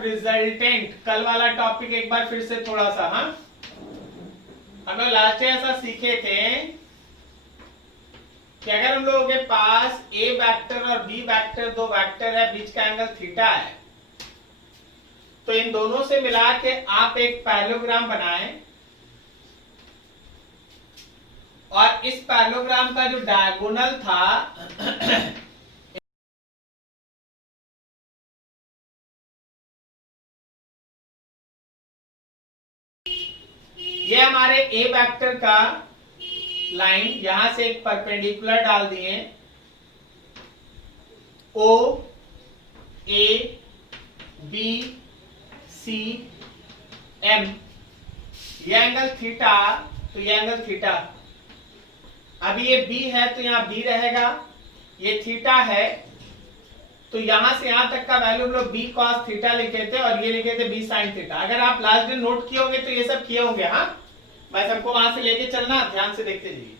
Of resultant, कल वाला topic एक बार फिर से थोड़ा सा, हाँ हम लोग लास्ट ऐसा सीखे थे कि अगर हम लोगों के पास ए वेक्टर और बी वेक्टर, दो वेक्टर है, बीच का एंगल थीटा है, तो इन दोनों से मिला के आप एक पैरेललोग्राम बनाएं और इस पैरेललोग्राम का जो डायगोनल था ये हमारे ए वेक्टर का लाइन, यहां से एक परपेंडिकुलर डाल दिए, ओ ए बी सी एम, ये एंगल थीटा, तो ये एंगल थीटा, अभी ये बी है तो यहां बी रहेगा, ये थीटा है तो यहां से यहां तक का वैल्यू हम लोग बी कॉस थीटा लिखे थे और ये लिखे थे बी साइन थीटा। अगर आप लास्ट दिन नोट किए होंगे तो ये सब किए होंगे, हाँ बस हमको वहां से लेके चलना, ध्यान से देखते जाइए।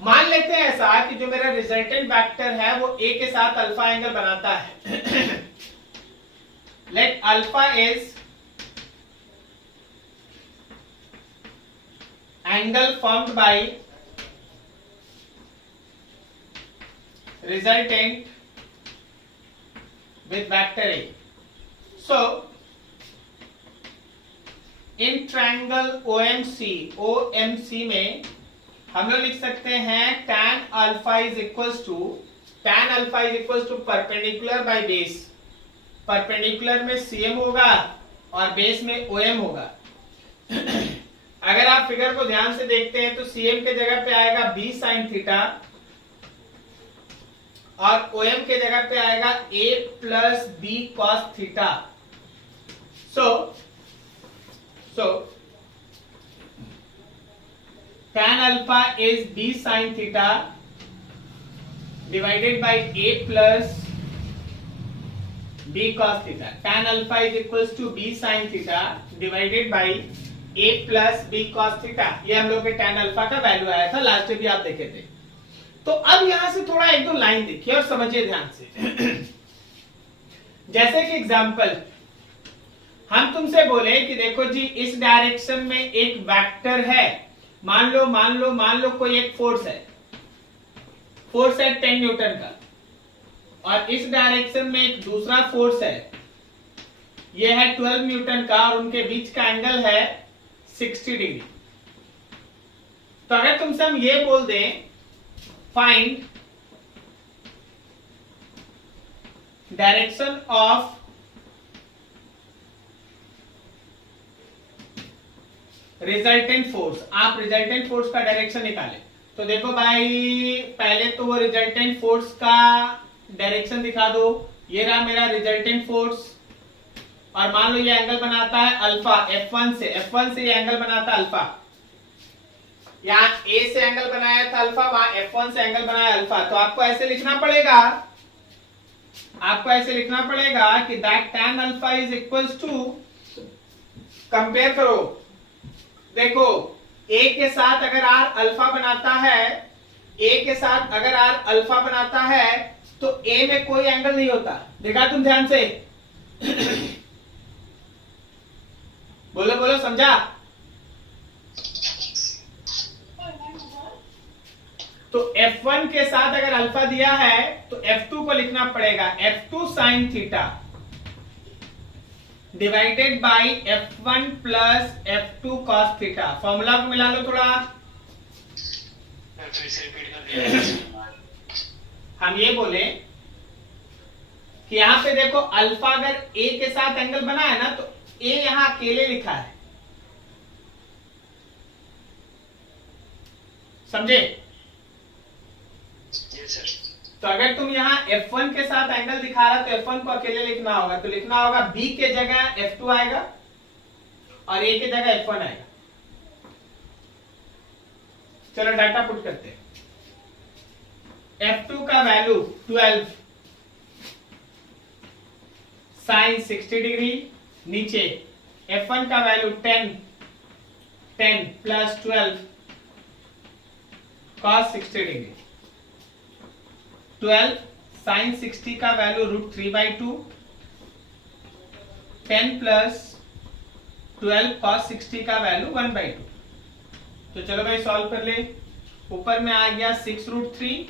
मान लेते हैं ऐसा कि जो मेरा रिजल्टेंट वेक्टर है वो ए के साथ अल्फा एंगल बनाता है। Let alpha is angle formed by resultant with vector A. So in triangle OMC में हम लोग लिख सकते हैं tan alpha is equals to perpendicular by base, perpendicular में CM होगा और बेस में OM होगा। अगर आप फिगर को ध्यान से देखते हैं तो CM के जगह पे आएगा B sin थीटा और OM के जगह पे आएगा A plus B cos theta. So tan alpha is B sin theta divided by A plus B cos theta. tan alpha is equals to B sin theta divided by A plus B cos theta. ये हम लोग के tan alpha का value आया था, last में भी आप देखे थे। तो अब यहां से थोड़ा एक दो लाइन देखिए और समझिए ध्यान से। जैसे कि एग्जांपल हम तुमसे बोले कि देखो जी इस डायरेक्शन में एक वेक्टर है, मान लो कोई एक फोर्स है 10 न्यूटन का, और इस डायरेक्शन में एक दूसरा फोर्स है, यह है 12 न्यूटन का और उनके बीच का एंगल है 60 डिग्री। तो अगर तुमसे हम ये बोल दें find direction of resultant force, आप रिजल्टेंट फोर्स का डायरेक्शन निकाले। तो देखो भाई पहले तो वो रिजल्टेंट फोर्स का डायरेक्शन दिखा दो, ये रहा मेरा रिजल्टेंट फोर्स और मान लो ये एंगल बनाता है अल्फा, F1 से ये एंगल बनाता है अल्फा, यहाँ A से एंगल बनाया था अल्फा, वहां F1 से एंगल बनाया अल्फा। तो आपको ऐसे लिखना पड़ेगा कि that tan alpha is equals to, compare करो, देखो A के साथ अगर R अल्फा बनाता है तो A में कोई एंगल नहीं होता, देखा तुम ध्यान से। बोलो समझा? तो F1 के साथ अगर अल्फा दिया है तो F2 को लिखना पड़ेगा F2 sin theta divided bye F1 plus F2 cos theta. Formula को मिला लो थोड़ा। हम ये बोले कि यहां पे देखो अल्फा अगर A के साथ एंगल बना है ना तो A यहां अकेले लिखा है, समझे? तो अगर तुम यहाँ F1 के साथ एंगल दिखा रहा तो F1 को अकेले लिखना होगा, तो लिखना होगा B के जगह F2 आएगा और A के जगह F1 आएगा। चलो डाटा पुट करते हैं। F2 का वैल्यू 12 साइन 60 डिग्री, नीचे F1 का value 10 plus 12 cos 60 degree, 12 sine 60 का वैल्यू √3/2 10 प्लस 12 cos 60 का वैल्यू 1/2। तो चलो भाई सॉल्व कर ले। ऊपर में आ गया 6√3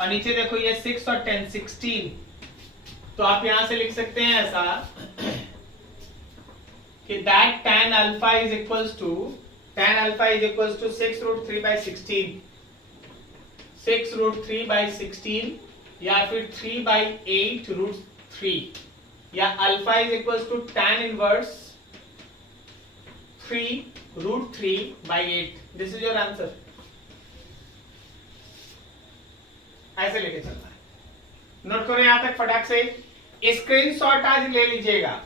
और नीचे देखो ये 6 और 10 16। तो आप यहां से लिख सकते हैं ऐसा कि that tan alpha is equals to 6√3/16, 6√3/16 या फिर 3/8√3, या alpha is equals to tan inverse 3√3/8। This is your answer. ऐसे लेके चलना है। नोट करो यहां तक फटाक से। स्क्रीनशॉट आज ले लीजिएगा।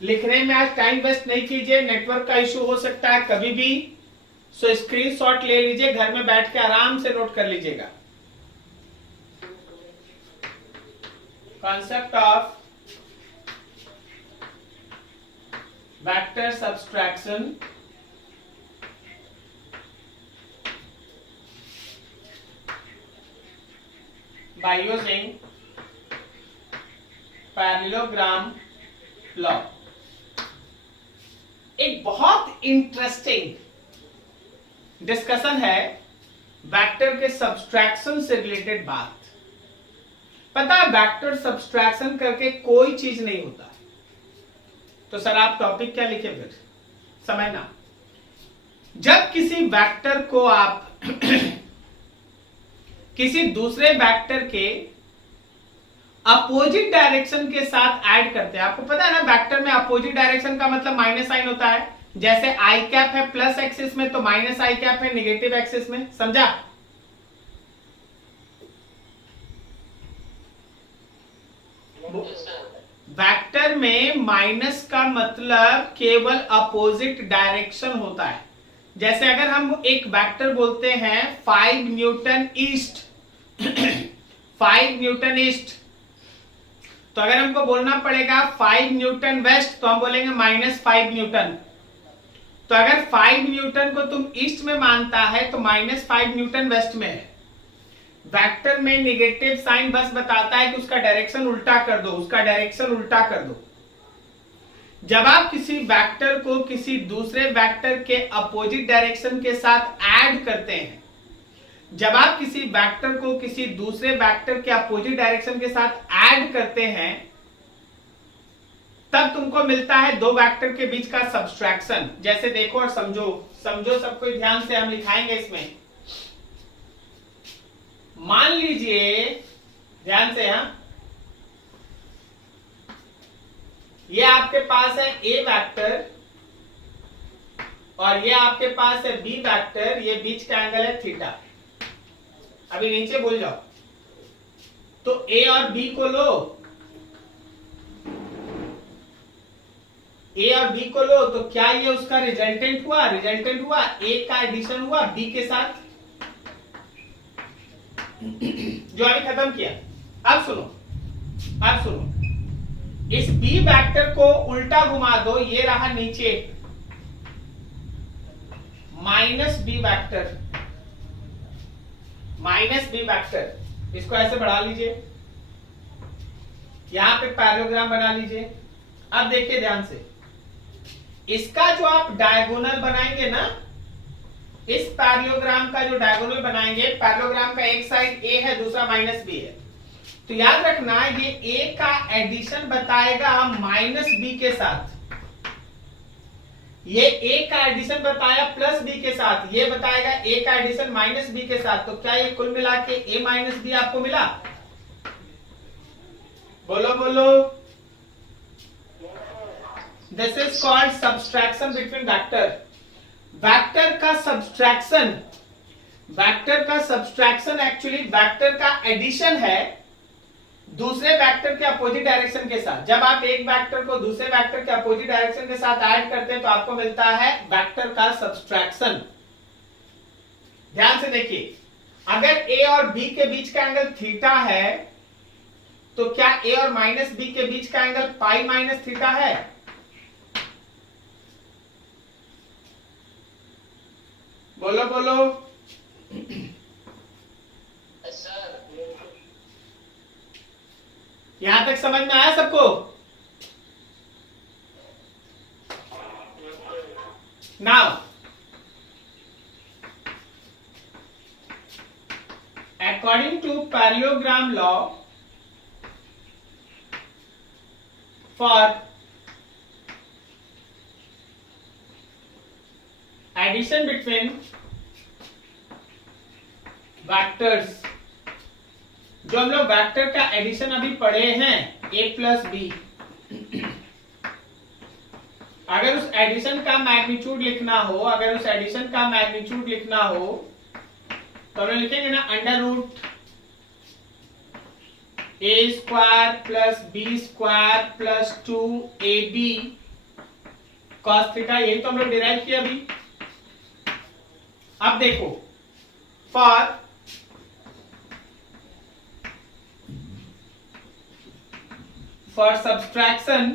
लिखने में आज टाइम वेस्ट नहीं कीजिए, नेटवर्क का इशू हो सकता है कभी भी। सो स्क्रीनशॉट ले लीजिए, घर में बैठ के आराम से नोट कर लीजिएगा। Concept of vector subtraction by using parallelogram law। एक बहुत इंटरेस्टिंग डिस्कशन है वेक्टर के सब्सट्रैक्शन से रिलेटेड बात। पता है वेक्टर सब्सट्रैक्शन करके कोई चीज नहीं होता। तो सर आप टॉपिक क्या लिखे फिर समझना। जब किसी वेक्टर को आप किसी दूसरे वेक्टर के अपोजिट डायरेक्शन के साथ ऐड करते हैं। आपको पता है ना वेक्टर में अपोजिट डायरेक्शन का मतलब माइनस साइन होता है। जैसे आई कैप है प्लस एक्सिस में तो माइनस आई कैप है निगेटिव एक्सिस में। समझा? वेक्टर में माइनस का मतलब केवल अपोजिट डायरेक्शन होता है। जैसे अगर हम एक वेक्टर बोलते हैं 5 न्यूटन ईस्ट 5 न्यूटन ईस्ट, तो अगर हमको बोलना पड़ेगा 5 न्यूटन वेस्ट तो हम बोलेंगे -5 न्यूटन। तो अगर 5 न्यूटन को तुम ईस्ट में मानता है तो -5 न्यूटन वेस्ट में है। वेक्टर में नेगेटिव साइन बस बताता है कि उसका डायरेक्शन उल्टा कर दो, उसका डायरेक्शन उल्टा कर दो। जब आप किसी वेक्टर को किसी दूसरे वेक्टर के अपोजिट डायरेक्शन के साथ ऐड करते हैं, जब आप किसी वेक्टर को किसी दूसरे वेक्टर के अपोजिट डायरेक्शन के साथ ऐड करते हैं, तब तुमको मिलता है दो वेक्टर के बीच का सब्सट्रैक्शन। जैसे देखो और समझो, समझो सबको ध्यान से, हम लिखाएंगे इसमें। मान लीजिए ध्यान से, यहां ये आपके पास है ए वेक्टर और ये आपके पास है बी वेक्टर। ये बीच का एंगल है थीटा। अभी नीचे भूल जाओ। तो ए और बी को लो, ए और बी को लो, तो क्या ये उसका रिजल्टेंट हुआ? रिजल्टेंट हुआ, ए का एडिशन हुआ बी के साथ, जो अभी खत्म किया। अब सुनो, अब सुनो, इस बी वेक्टर को उल्टा घुमा दो, ये रहा नीचे minus B vector, minus B vector. इसको ऐसे बढ़ा लीजिए, यहां पे पैरेललोग्राम बना लीजिए। अब देखिए ध्यान से, इसका जो आप डायगोनल बनाएंगे ना, इस पैरेललोग्राम का जो डायगोनल बनाएंगे, पैरेललोग्राम का एक साइड ए है दूसरा माइनस बी है, तो याद रखना ये ए का एडिशन बताएगा माइनस बी के साथ, ये ए का एडिशन बताया प्लस बी के साथ, ये बताएगा ए का एडिशन माइनस बी के साथ। तो क्या ये कुल मिला के ए माइनस बी आपको मिला? बोलो बोलो। This is called subtraction between vector. Vector का सब्सट्रैक्शन, वेक्टर का सब्सट्रैक्शन एक्चुअली वेक्टर का एडिशन है दूसरे वेक्टर के अपोजिट डायरेक्शन के साथ। जब आप एक वेक्टर को दूसरे वेक्टर के अपोजिट डायरेक्शन के साथ ऐड करते हैं तो आपको मिलता है वेक्टर का सब्सट्रैक्शन। ध्यान से देखिए, अगर ए और बी के बीच का एंगल थीटा है तो क्या ए और माइनस बी के बीच का एंगल पाई माइनस थीटा है? बोलो बोलो। यहां तक समझ में आया सबको? Now according to parallelogram law, for addition between vectors, जो हम लोग वेक्टर का एडिशन अभी पढ़े हैं a प्लस बी, अगर उस एडिशन का मैग्नीट्यूड लिखना हो, अगर उस एडिशन का मैग्नीट्यूड लिखना हो तो हम लिखेंगे ना under root a square plus B square plus 2ab cos theta, यही तो हम लोग डिराइव किया अभी। अब देखो, for subtraction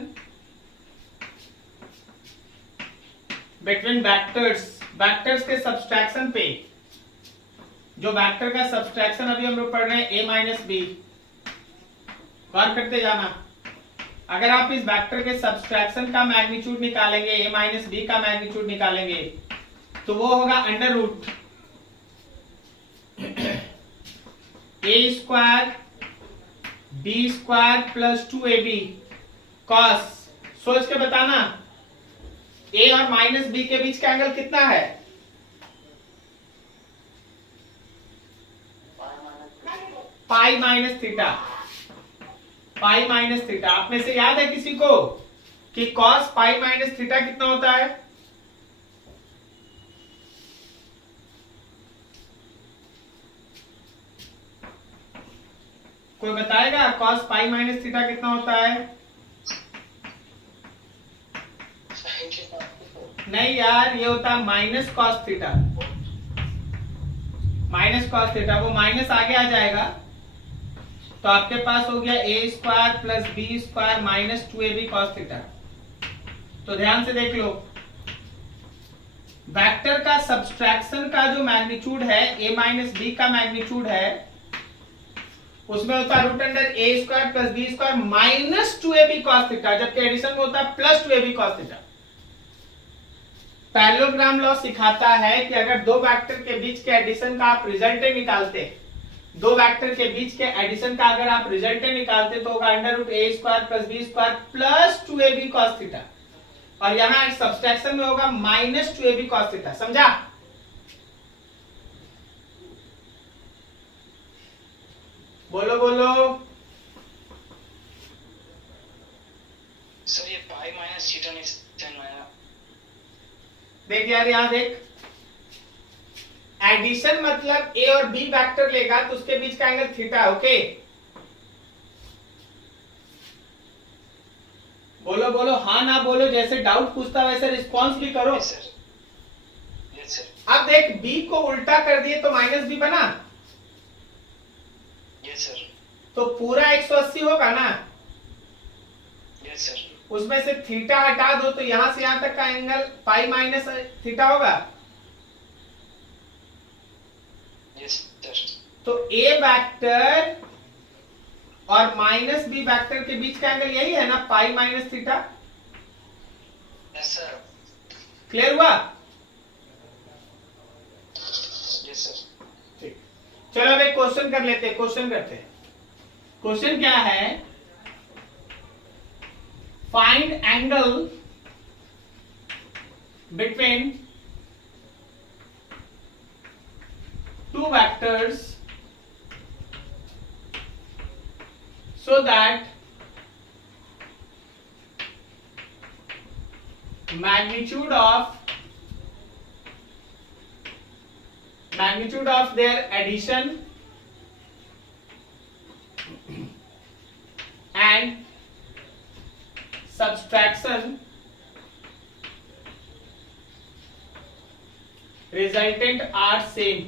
between vectors, vectors के सब्सट्रैक्शन पे, जो वेक्टर का सब्सट्रैक्शन अभी हम लोग पढ़ रहे हैं a माइनस बी, गौर करते जाना। अगर आप इस वेक्टर के सब्सट्रैक्शन का मैग्नीट्यूड निकालेंगे, a माइनस बी का मैग्नीट्यूड निकालेंगे, तो वो होगा under root a square B square plus 2ab cos, सोच के बताना a और माइनस बी के बीच का एंगल कितना है? पाई माइनस थीटा, पाई माइनस थीटा। आप में से याद है किसी को कि cos पाई माइनस थीटा कितना होता है? कोई बताएगा cos पाई माइनस थीटा कितना होता है? नहीं यार, ये होता है minus cos theta, minus cos theta. वो माइनस आगे आ जाएगा तो आपके पास हो गया a square plus B square minus 2ab cos theta. तो ध्यान से देख लो, वेक्टर का सब्सट्रैक्शन का जो मैग्नीट्यूड है a माइनस बी का मैग्नीट्यूड है, उसमें होता है root under a square plus B square minus 2ab cos theta, जबकि एडिशन में होता है plus 2ab cos theta. Parallelogram law सिखाता है कि अगर दो वेक्टर के बीच के एडिशन का आप रिजल्टेंट निकालते, दो वेक्टर के बीच के एडिशन का अगर आप रिजल्टेंट निकालते तो होगा under root a square plus B square plus 2ab cos theta, और यहां सब्सट्रैक्शन में होगा माइनस 2ab कॉस थीटा। समझा? बोलो बोलो सर, ये पाई माइनस थीटा नहीं समझ में आया। देख यार, यहां देख, एडिशन मतलब a और b वेक्टर लेगा तो उसके बीच का एंगल थीटा है। ओके, बोलो बोलो, हाँ ना बोलो, जैसे डाउट पूछता वैसे रिस्पॉन्स भी करो। Yes sir, yes sir. अब देख, b को उल्टा कर दिए तो माइनस b बना, यस सर। तो पूरा 180 होगा ना। Yes sir. उसमें से थीटा हटा दो तो यहां से यहां तक का एंगल पाई माइनस थीटा होगा। Yes sir. तो a वेक्टर और माइनस बी वेक्टर के बीच का एंगल यही है ना, pi minus theta. Yes sir. Clear हुआ? Yes sir. ठीक, चलो अब एक क्वेश्चन कर लेते हैं, क्वेश्चन करते हैं। क्वेश्चन क्या है? Find angle between two vectors so that magnitude of their addition and subtraction resultant are same।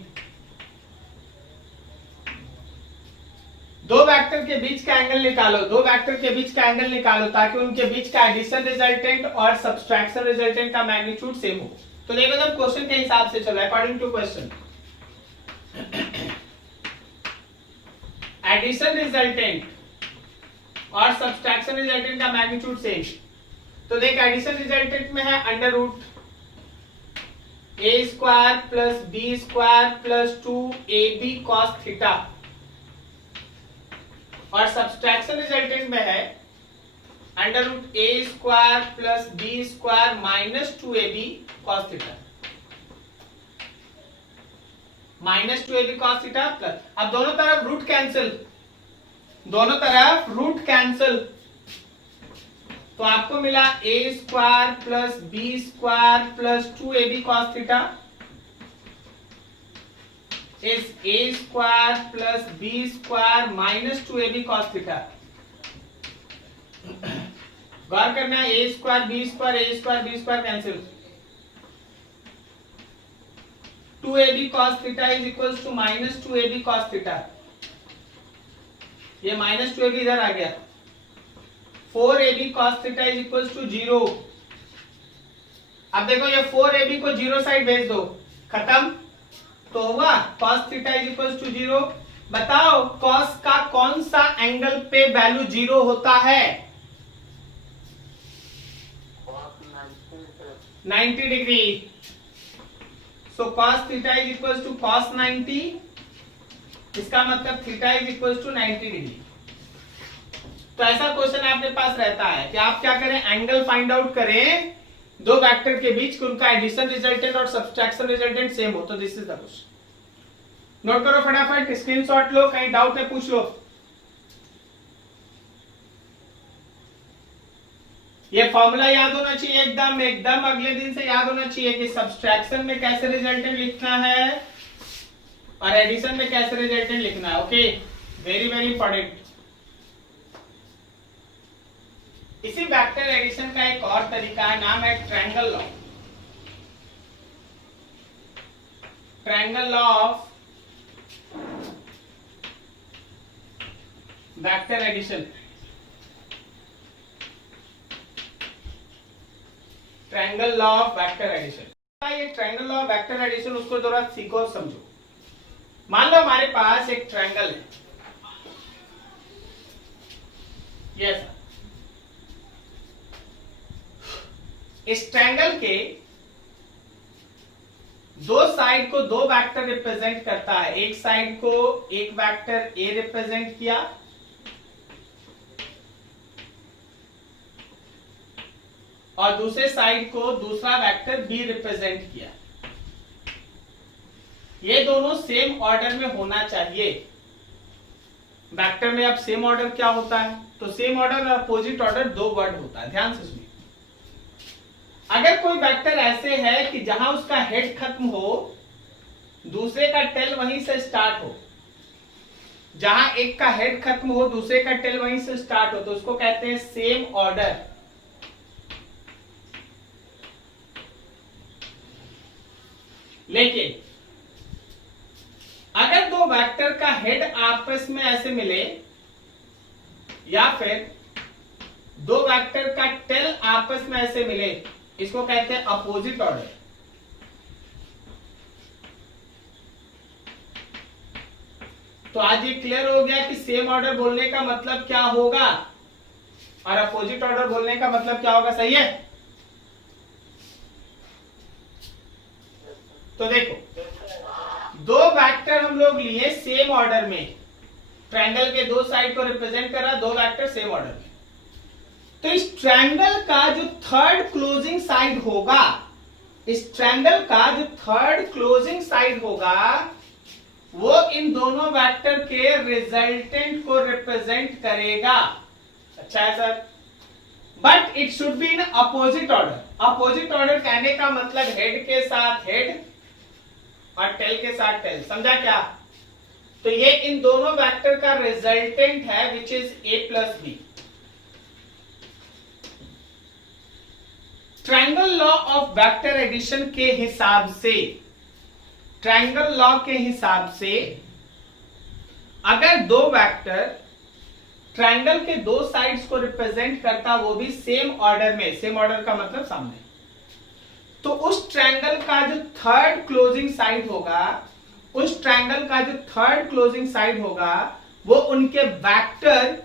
दो वेक्टर के बीच का एंगल निकालो, दो वेक्टर के बीच का एंगल निकालो ताकि उनके बीच का एडिशन रिजल्टेंट और सब्सट्रैक्शन रिजल्टेंट का मैग्नीट्यूड सेम हो। तो देखो, जब क्वेश्चन के हिसाब से चलो, according to question, addition resultant और सब्सट्रैक्शन रिजल्टेंट का मैग्नीट्यूड सेम। तो देख, एडिशन रिजल्टेंट में है under root A square plus B square plus 2ab cos theta, और सब्सट्रैक्शन रिजल्टेंट में है under root A square plus B square minus 2ab cos theta, minus 2ab cos theta plus, अब दोनों तरफ root cancel, दोनों तरफ root cancel, तो आपको मिला A square plus B square plus 2ab cos theta is A square plus B square minus 2ab cos theta. गौर करना है, A square B square cancel, 2ab cos theta is equals to minus 2ab cos theta, ये minus 2ab इधर आ गया, 4ab cos theta is equals to 0। अब देखो ये 4ab को 0 साइड भेज दो, खत्म, तो हुआ cos theta is equals to 0। बताओ cos का कौन सा एंगल पे वैल्यू 0 होता है? 90 degree. So cos theta is equals to cos 90, इसका मतलब theta is equals to 90 degree. तो ऐसा क्वेश्चन आपके पास रहता है कि आप क्या करें, एंगल फाइंड आउट करें दो वेक्टर के बीच, उनका एडिशन रिजल्टेंट और सब्सट्रैक्शन रिजल्टेंट सेम हो, तो this is the question. Note करो फटाफट, स्क्रीनशॉट लो, कहीं डाउट है पूछ लो। ये फॉर्मूला याद होना चाहिए, एकदम एकदम अगले दिन से याद होना चाहिए कि सब्सट्रैक्शन में कैसे रिजल्टेंट लिखना है और एडिशन में कैसे रिजल्टेंट लिखना है। Okay, very very important. इसी वेक्टर एडिशन का एक और तरीका है, नाम है triangle law. Triangle law of vector addition. Triangle law of vector addition. ये triangle law of vector addition, उसको थोड़ा सीखो और समझो। मान लो हमारे पास एक ट्रायंगल है, यस, इस ट्रायंगल के दो साइड को दो वेक्टर रिप्रेजेंट करता है। एक साइड को एक वेक्टर ए रिप्रेजेंट किया और दूसरे साइड को दूसरा वेक्टर बी रिप्रेजेंट किया। ये दोनों सेम ऑर्डर में होना चाहिए। वेक्टर में अब सेम ऑर्डर क्या होता है, तो सेम ऑर्डर और अपोजिट ऑर्डर दो वर्ड होता है, ध्यान से सुनिए। अगर कोई वेक्टर ऐसे है कि जहां उसका हेड खत्म हो, दूसरे का टेल वहीं से स्टार्ट हो, जहां एक का हेड खत्म हो दूसरे का टेल वहीं से स्टार्ट हो, तो उसको कहते हैं सेम ऑर्डर। लेकिन अगर दो वेक्टर का हेड आपस में ऐसे मिले या फिर दो वेक्टर का टेल आपस में ऐसे मिले, इसको कहते हैं अपोजिट ऑर्डर। तो आज ये क्लियर हो गया कि सेम ऑर्डर बोलने का मतलब क्या होगा और अपोजिट ऑर्डर बोलने का मतलब क्या होगा, सही है? तो देखो, दो वेक्टर हम लोग लिए सेम ऑर्डर में, ट्रायंगल के दो साइड को रिप्रेजेंट कर रहा है, दो वेक्टर सेम ऑर्डर में। तो इस ट्रायंगल का जो थर्ड क्लोजिंग साइड होगा, इस ट्रायंगल का जो थर्ड क्लोजिंग साइड होगा, वो इन दोनों वेक्टर के रिजल्टेंट को रिप्रेजेंट करेगा। अच्छा है sir, but it should be in opposite order. Opposite order कहने का मतलब हेड के साथ हेड और टेल के साथ टेल, समझा क्या? तो ये इन दोनों वेक्टर का रिजल्टेंट है which is A plus B. Triangle law of vector addition के हिसाब से, ट्रायंगल लॉ के हिसाब से अगर दो वेक्टर ट्रायंगल के दो साइड्स को रिप्रेजेंट करता, वो भी सेम ऑर्डर में, सेम ऑर्डर का मतलब सामने, तो उस ट्रायंगल का जो थर्ड क्लोजिंग साइड होगा, उस ट्रायंगल का जो थर्ड क्लोजिंग साइड होगा, वो उनके वेक्टर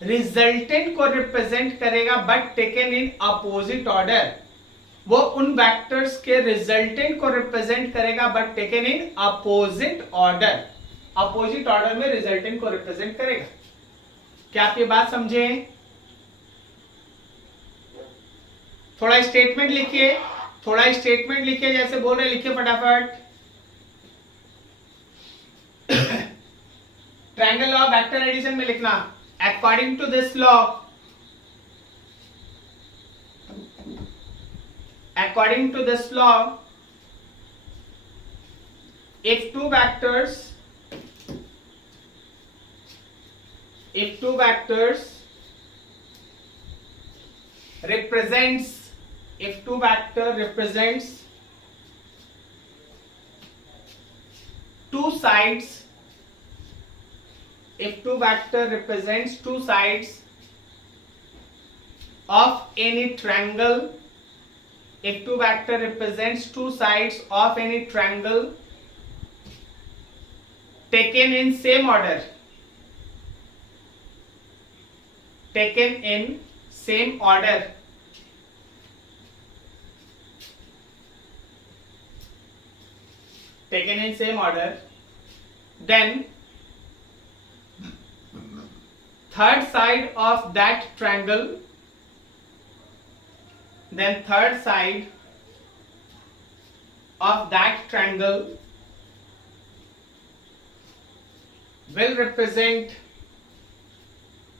रिजल्टेंट को रिप्रेजेंट करेगा, but taken in opposite order. वो उन वेक्टर्स के रिजल्टेंट को रिप्रेजेंट करेगा but taken in opposite order. Opposite order में रिजल्टेंट को रिप्रेजेंट करेगा। क्या आप ये बात समझे? थोड़ा स्टेटमेंट लिखिए, थोड़ा स्टेटमेंट लिखिए, जैसे बोल रहे लिखिए फटाफट। ट्रायंगल लॉ वेक्टर एडिशन में लिखना, according to this law, according to this law, if two vectors represents, if two vector represents two sides, if two vector represents two sides of any triangle, if two vector represents two sides of any triangle taken in same order, taken in same order, taken in same order, then third side of that triangle, then third side of that triangle will represent,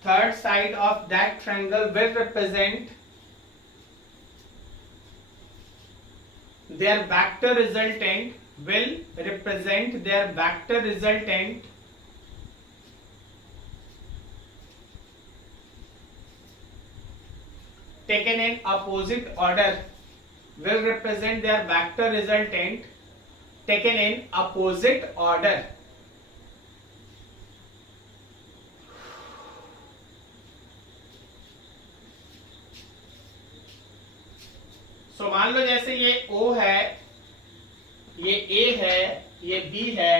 third side of that triangle will represent their vector resultant, will represent their vector resultant taken in opposite order, will represent their vector resultant taken in opposite order. So मान लो जैसे ये O है, ये A है, ये B है,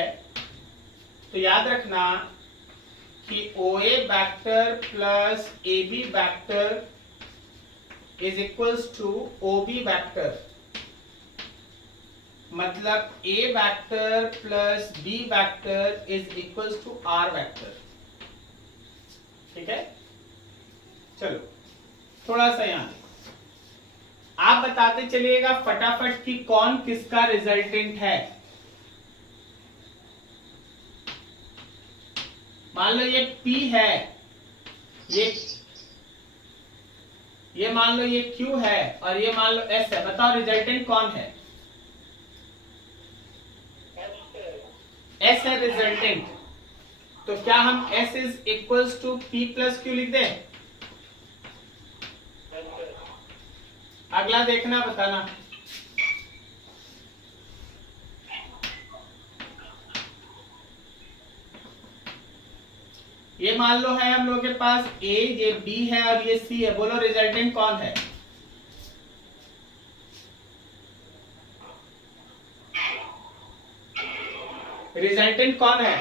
तो याद रखना कि OA vector plus AB vector is equals to OB vector, मतलब A vector plus B vector is equals to R vector. ठीक है, चलो थोड़ा सा यहां आप बताते चलिएगा फटाफट कि कौन किसका रिजल्टेंट है। मान लो ये P है, ये मान लो ये Q है और ये मान लो S है, बताओ रिजल्टेंट कौन है? S है रिजल्टेंट। तो क्या हम S is equals to P plus Q लिख दें? अगला देखना, बताना। ये मान लो है हम लोग के पास A, ये B है और ये C है, बोलो रिजल्टेंट कौन है? रिजल्टेंट कौन है?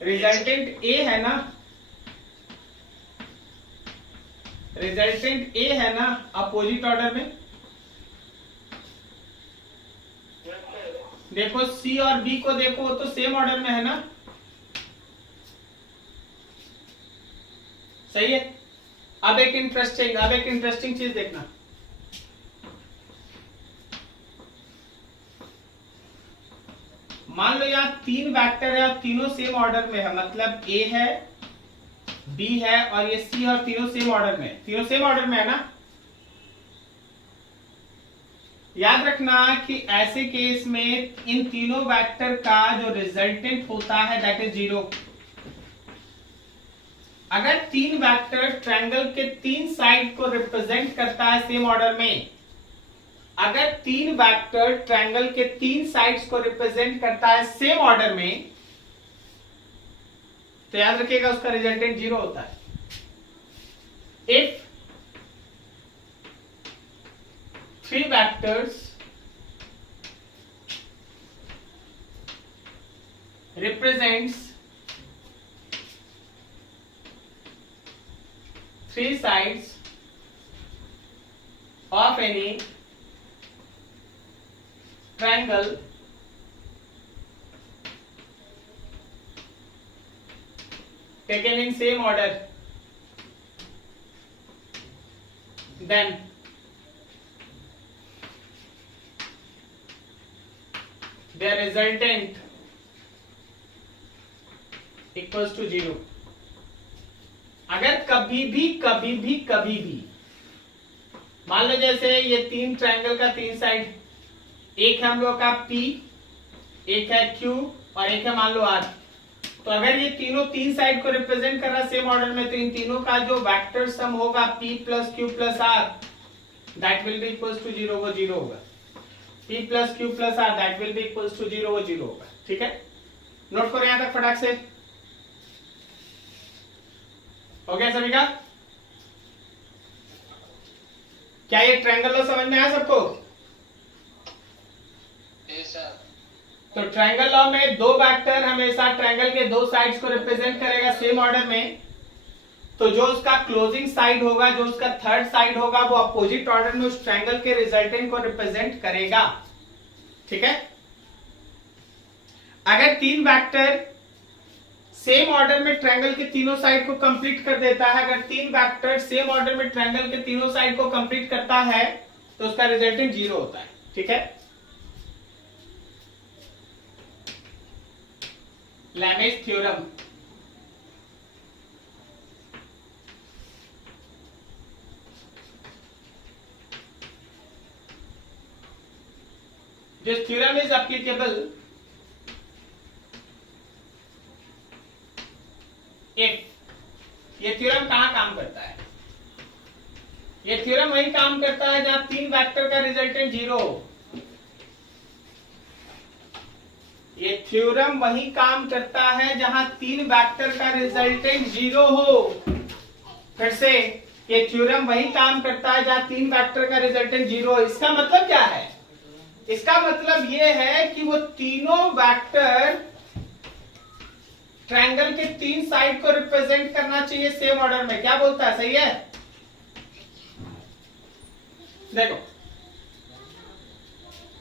रिजल्टेंट A है ना, रिजल्टेंट A है ना अपोजिट ऑर्डर में। देखो C और B को देखो, वो तो सेम ऑर्डर में है ना, सही है। अब एक इंटरेस्टिंग चीज देखना, मान लो यहाँ तीन वेक्टर है और तीनों सेम ऑर्डर में है, मतलब A है, B है और ये C और तीनों सेम ऑर्डर में, तीनों सेम ऑर्डर में है ना। याद रखना कि ऐसे केस में इन तीनों वेक्टर का जो रिजल्टेंट होता है दैट इज 0। अगर तीन वेक्टर ट्रायंगल के तीन साइड को रिप्रेजेंट करता है सेम ऑर्डर में, अगर तीन वेक्टर ट्रायंगल के तीन साइड्स को रिप्रेजेंट करता है सेम ऑर्डर में, तो याद रखिएगा उसका रिजल्टेंट 0 होता है। If three vectors represents 3 sides of any triangle taken in same order, then their resultant equals to 0। अगर कभी भी मान लो जैसे ये 3 ट्रायंगल का 3 साइड, एक है हम लोग का P, एक है Q और एक है मान लो R। तो अगर ये तीनों 3 साइड को रिप्रेजेंट कर रहा सेम ऑर्डर में, तो इन तीनों का जो वेक्टर सम होगा P plus Q plus R, that will be equals to 0, वो 0 होगा। P plus Q plus R that will be equals to 0, वो 0 होगा। ठीक है, नोट करो यहां तक फटाक से। हो गया सभी का? क्या ये ट्रायंगल लॉ समझ में आया सबको? तो ट्रायंगल लॉ में दो वेक्टर हमेशा ट्रायंगल के दो साइड्स को रिप्रेजेंट करेगा सेम ऑर्डर में। तो जो उसका क्लोजिंग साइड होगा, जो उसका थर्ड साइड होगा, वो अपोजिट ऑर्डर में उस ट्रायंगल के रिजल्टेंट को रिप्रेजेंट करेगा। ठीक है, अगर 3 वेक्टर सेम ऑर्डर में ट्रायंगल के तीनों साइड को कंप्लीट कर देता है, अगर 3 वेक्टर सेम ऑर्डर में ट्रायंगल के तीनों साइड को कंप्लीट करता है, तो उसका रिजल्टेंट 0 होता है। ठीक है, Lami's theorem. This theorem is applicable if, ये थ्योरम कहां काम करता है? ये थ्योरम वही काम करता है जहां 3 वेक्टर का रिजल्टेंट 0 हो। ये थ्योरम वही काम करता है जहां 3 वेक्टर का रिजल्टेंट 0 हो। फिर से, ये थ्योरम वही काम करता है जहां 3 वेक्टर का रिजल्टेंट 0 हो। इसका मतलब क्या है? इसका मतलब ये है कि वो तीनों वेक्टर ट्रायंगल के 3 साइड को रिप्रेजेंट करना चाहिए सेम ऑर्डर में। क्या बोलता है? सही है? देखो,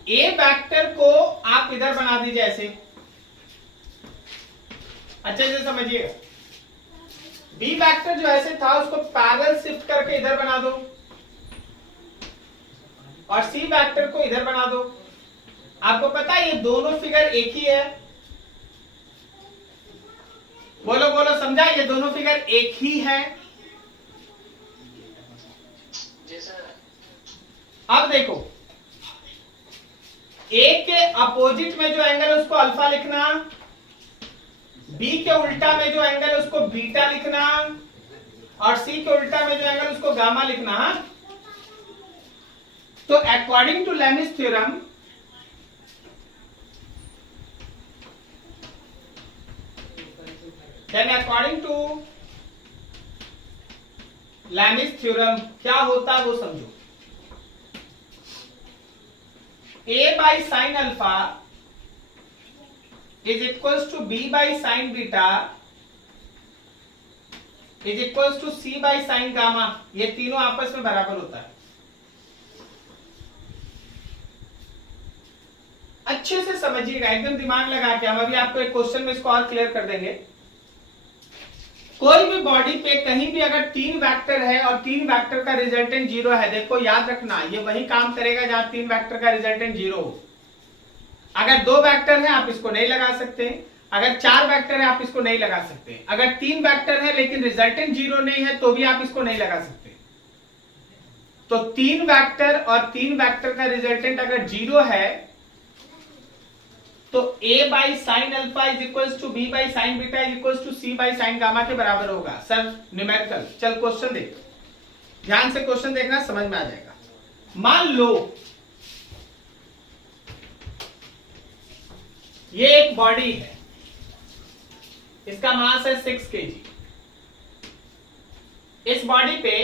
ए वेक्टर को आप इधर बना दीजिए ऐसे, अच्छे से समझिएगा। बी वेक्टर जो ऐसे था उसको पैरेलल शिफ्ट करके इधर बना दो, और सी वेक्टर को इधर बना दो। आपको पता है ये दोनों फिगर एक ही है। बोलो बोलो, समझा? ये दोनों फिगर एक ही है। अब देखो, ए के अपोजिट में जो एंगल है उसको अल्फा लिखना, बी के उल्टा में जो एंगल है उसको बीटा लिखना, और सी के उल्टा में जो एंगल है उसको गामा लिखना। तो according to Lami's theorem, then according to Lami's theorem क्या होता है वो समझो। A by sine alpha is equals to B by sine beta is equals to C by sine gamma. ये तीनों आपस में बराबर होता है। अच्छे से समझिएगा, एकदम दिमाग लगा के। हम अभी आपको एक क्वेश्चन में इसको और क्लियर कर देंगे। कोई भी बॉडी पे कहीं भी अगर 3 वेक्टर है और 3 वेक्टर का रिजल्टेंट 0 है, देखो याद रखना, ये वही काम करेगा जहां 3 वेक्टर का रिजल्टेंट 0 हो। अगर 2 वेक्टर है आप इसको नहीं लगा सकते, अगर 4 वेक्टर है आप इसको नहीं लगा सकते, अगर 3 वेक्टर है लेकिन रिजल्टेंट 0 नहीं है तो भी आप इसको नहीं लगा सकते। तो 3 वेक्टर और 3 वेक्टर का रिजल्टेंट अगर 0 है तो a by sine alpha is equals to b by sine beta is equals to c by sine gamma के बराबर होगा। सर न्यूमेरिकल, चल क्वेश्चन देख, ध्यान से क्वेश्चन देखना, समझ में आ जाएगा। मान लो ये एक बॉडी है, इसका मास है 6 kg। इस बॉडी पे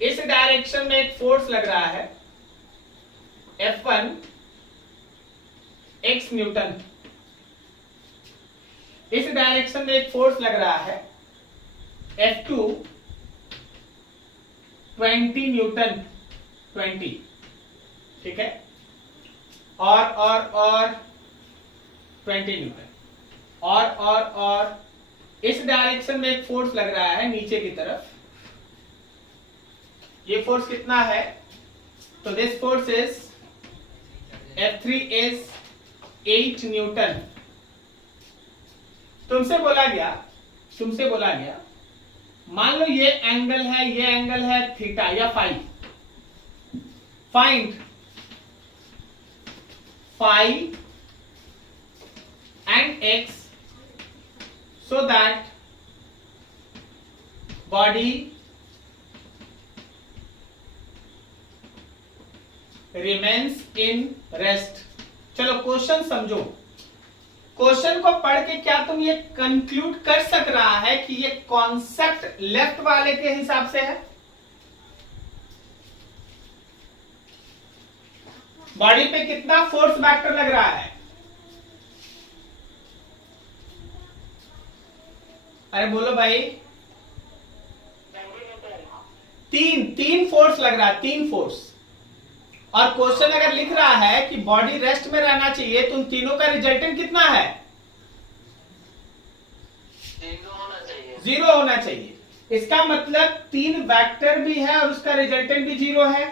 इस डायरेक्शन में एक फोर्स लग रहा है F1 x न्यूटन। इस डायरेक्शन में एक फोर्स लग रहा है F2 20 न्यूटन, 20, ठीक है, और 20 न्यूटन, और इस डायरेक्शन में एक फोर्स लग रहा है नीचे की तरफ। ये फोर्स कितना है? तो this force is F3 is 8 Newton. तुमसे बोला गया मान लो ये एंगल है थीटा या phi. Find phi and x so that body remains in rest। चलो क्वेश्चन समझो। क्वेश्चन को पढ़ के क्या तुम ये कंक्लूड कर सक रहा है कि ये कॉन्सेप्ट लेफ्ट वाले के हिसाब से है? बॉडी पे कितना फोर्स वेक्टर लग रहा है? अरे बोलो भाई। तीन फोर्स लग रहा है, 3 फोर्स। और क्वेश्चन अगर लिख रहा है कि बॉडी रेस्ट में रहना चाहिए तो उन तीनों का रिजल्टेंट कितना है? 0 होना चाहिए। इसका मतलब 3 वेक्टर भी है और उसका रिजल्टेंट भी 0 है।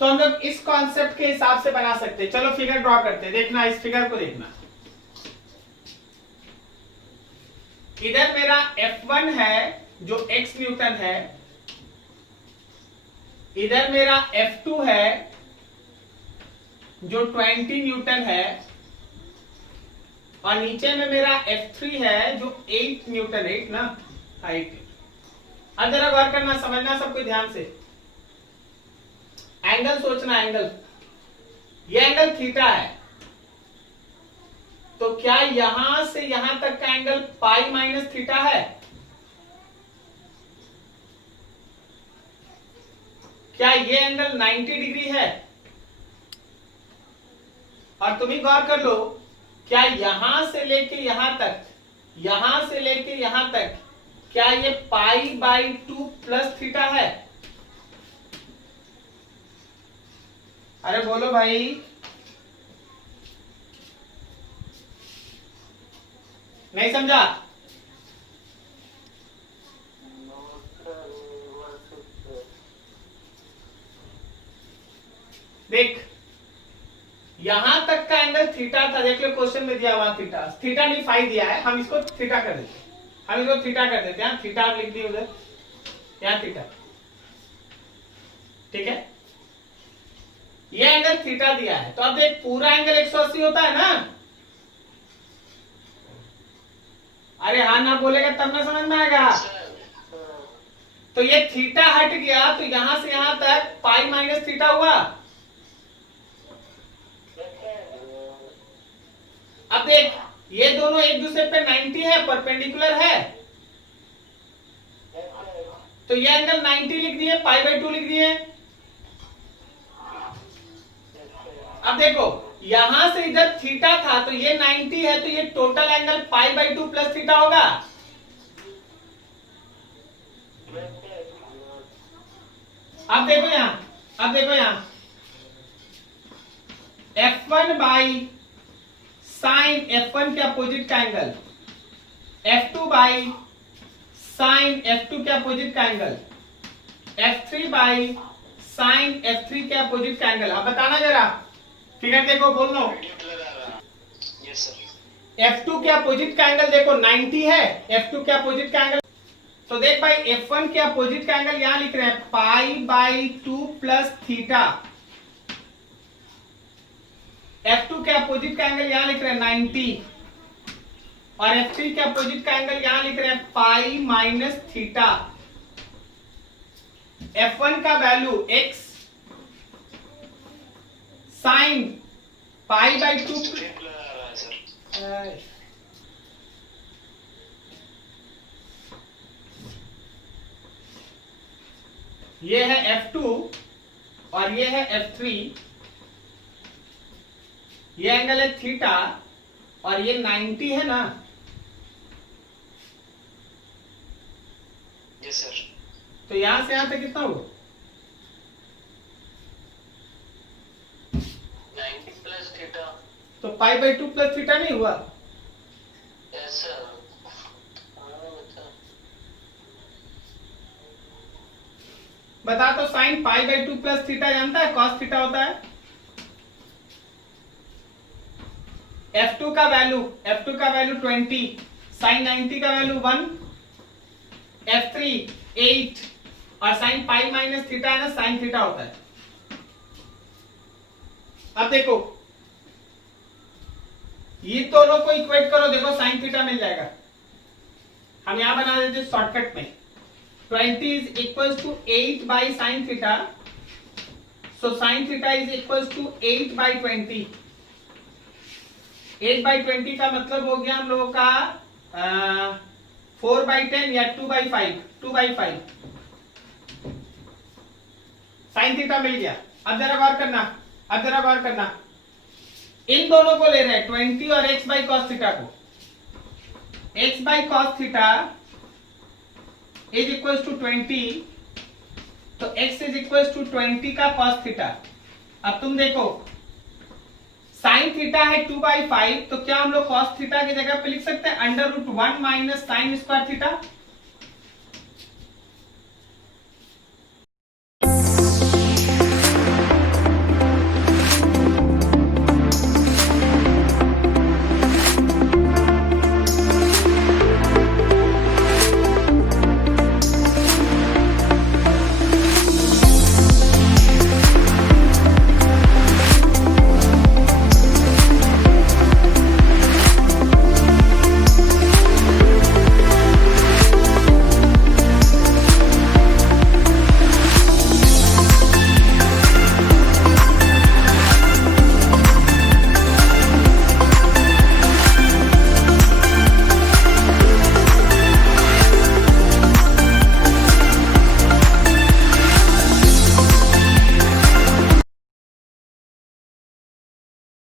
तो हम लोग इस कॉन्सेप्ट के हिसाब से बना सकते हैं। चलो फिगर ड्रॉ करते हैं, देखना इस फिगर को देखना। इधर मेरा F1 है जो x न्यूटन है, इधर मेरा F2 है जो 20 न्यूटन है, और नीचे में मेरा F3 है जो 8 न्यूटन, 8 ना, 8। अब जरा गौर करना, समझना सबको ध्यान से। एंगल सोचना, एंगल, ये एंगल थीटा है, तो क्या यहां से यहां तक का एंगल पाई माइनस थीटा है? क्या ये एंगल 90 डिग्री है? और तुम ही गौर कर लो, क्या यहां से लेके यहां तक, यहां से लेके यहां तक, क्या ये पाई बाई 2 प्लस थीटा है? अरे बोलो भाई। नहीं समझा? देख, यहां तक का एंगल थीटा था, देख लो क्वेश्चन में दिया हुआ थीटा, थीटा नहीं फाई दिया है, हम इसको थीटा कर देते हैं, थीटा लिख दिए उधर, यहां थीटा, ठीक है। ये एंगल थीटा दिया है, तो अब देख पूरा एंगल 180 होता है ना। अरे हाँ ना बोलेगा तब ना समझ में आएगा। तो ये थीटा हट गया, तो यहां से यहां तक पाई माइनस थीटा हुआ। अब देख, ये दोनों एक दूसरे पे 90 है, परपेंडिकुलर है, तो ये एंगल 90 लिख दिए, पाई बाई 2 लिख दिए। अब देखो, यहां से इधर थीटा था, तो ये 90 है, तो ये total angle pi by 2 plus theta होगा। अब देखो यहां F1 बाई साइन F1 के अपोजिट का angle, F2 by sine F2 के अपोजिट का angle, F3 by sine F3 के अपोजिट का एंगल। अब बताना जरा, फिगर देखो, बोल लो। F2 के अपोजिट का एंगल देखो 90 है, F2 के अपोजिट का एंगल, तो देख भाई F1 के अपोजिट का एंगल यहां लिख रहे हैं pi by 2 plus theta, F2 के अपोजिट का एंगल यहां लिख रहे हैं 90, और F3 के अपोजिट का एंगल यहां लिख रहे हैं पाई माइनस थीटा। F1 का value x sine pi by 2, ये है F2 और ये है F3, ये एंगल है थीटा और ये 90 है ना। तो यहां से यहां तक कितना हुआ? 90 प्लस थीटा। तो पाई बाई 2 प्लस थीटा नहीं हुआ? Yes sir. बता तो sine pi by 2 plus theta जानता है कॉस थीटा होता है। F2 का वैल्यू 20, साइन 90 का वैल्यू 1, F3 8 और साइन पाई माइनस थीटा है ना, साइन थीटा होता है। अब देखो ये दोनों को इक्वेट करो, देखो साइन थीटा मिल जाएगा। हम यहां बना देते शॉर्टकट में, 20 is equals to 8 by sin theta, so sin theta is equals to 8 by 20। 8 by 20 का मतलब हो गया हम लोगों का 4 by 10 या 2 by 5, 2 by 5 साइन थीटा मिल गया। अब जरा गौर करना, इन दोनों को ले रहे हैं 20 और x by cos थीटा को। x by cos theta is equal to 20, तो x इज इक्वल टू 20 का cos थीटा। अब तुम देखो साइन थीटा है 2 by 5, तो क्या हम लोग cos थीटा की जगह पे लिख सकते हैं under root 1 minus sine square theta.